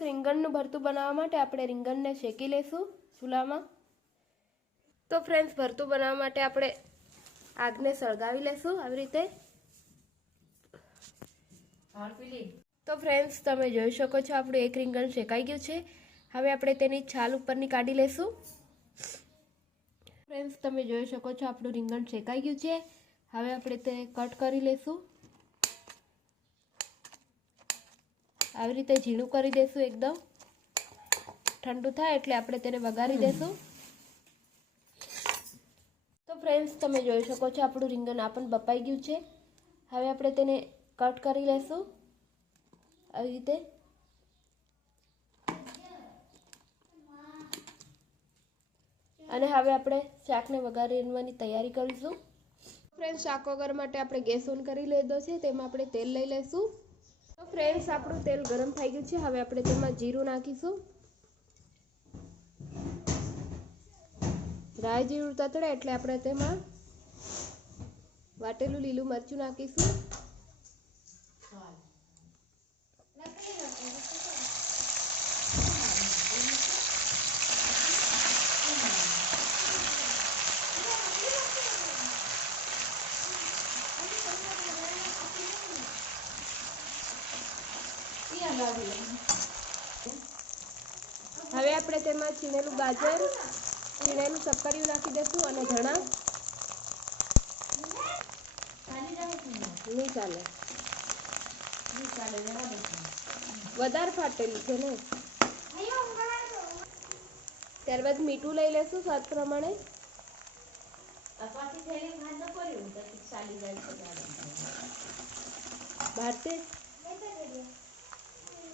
રીંગણનું ભરતું બનાવવા માટે આપણે રીંગણને શેકી લઈશું ચૂલામાં. તો ફ્રેન્ડ્સ ભરતું બનાવવા માટે આપણે આગને સળગાવી લઈશું આવી રીતે. તો ફ્રેન્ડ્સ તમે જોઈ શકો છો આપણું એક રીંગણ શેકાઈ ગયું છે. હવે આપણે તેની છાલ ઉપરની કાઢી લઈશું ફ્રેન્ડ્સ તમે જોઈ શકો છો આપણું રીંગણ શેકાઈ ગયું છે. હવે આપણે તેને કટ કરી લઈશું આવી રીતે ઝીણું કરી દઈશું એકદમ. ઠંડુ થાય એટલે આપણે તેને વઘારી દઈશું તો ફ્રેન્ડ્સ તમે જોઈ શકો છો આપણું રીંગણ આ પણ બપાઈ ગયું છે. હવે આપણે તેને કટ કરી લેશું. આવી રીતે. અને હવે આપણે શાકને વઘારવાની તૈયારી કરીશું. ફ્રેન્ડ શાક વઘાર માટે આપણે ગેસ ઓન કરી લીધો છે. તેમાં આપણે તેલ લઈ લઈશું. તો ફ્રેન્ડ્સ આપણું તેલ ગરમ થઈ ગયું છે. હવે આપણે તેમાં જીરું નાખીશું. રાઈ જીરું તતડે એટલે આપણે તેમાં વાટેલું લીલું મરચું નાખીશું. હવે આપણે તેમાં છીણેલું ગાજર છીણેલું સક્કરિયું નાખી દઈશું અને ધણા. નહીં ચાલે. વધારે ફાટેલું છે ને? ત્યારબાદ મીઠું લઈ લેશું સ્વાદ પ્રમાણે. ભારતે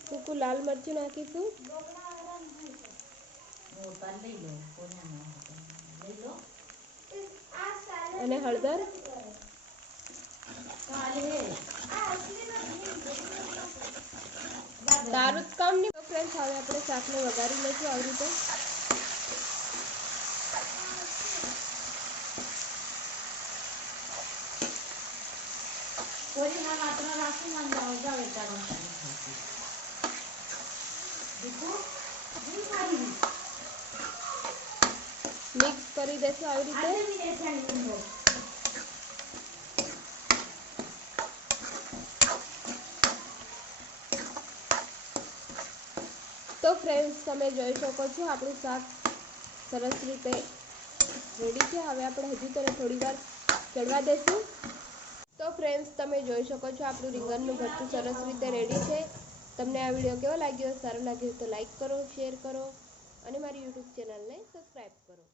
સૂકું લાલ મરચું નાખીશું અને હળદર તારું કામ નહીં ફ્રેન્ડ્સ હવે આપણે શાકને વઘારી લઈશું આવી રીતે મિક્સ કરી દેશું આવી રીતે. તો ફ્રેન્ડ્સ તમે જોઈ શકો છો આપણું શાક સરસ રીતે રેડી છે. હવે આપણે હજુ તેને થોડી વાર ચડવા દઈશું તો ફ્રેન્ડ્સ તમે જોઈ શકો છો આપણું રીંગણનું ભરતું સરસ રીતે રેડી છે. તમને આ વીડિયો કેવો લાગ્યો? સારો લાગ્યો તો લાઈક કરો શેર કરો અને મારી યુટ્યુબ ચેનલને સબસ્ક્રાઈબ કરો.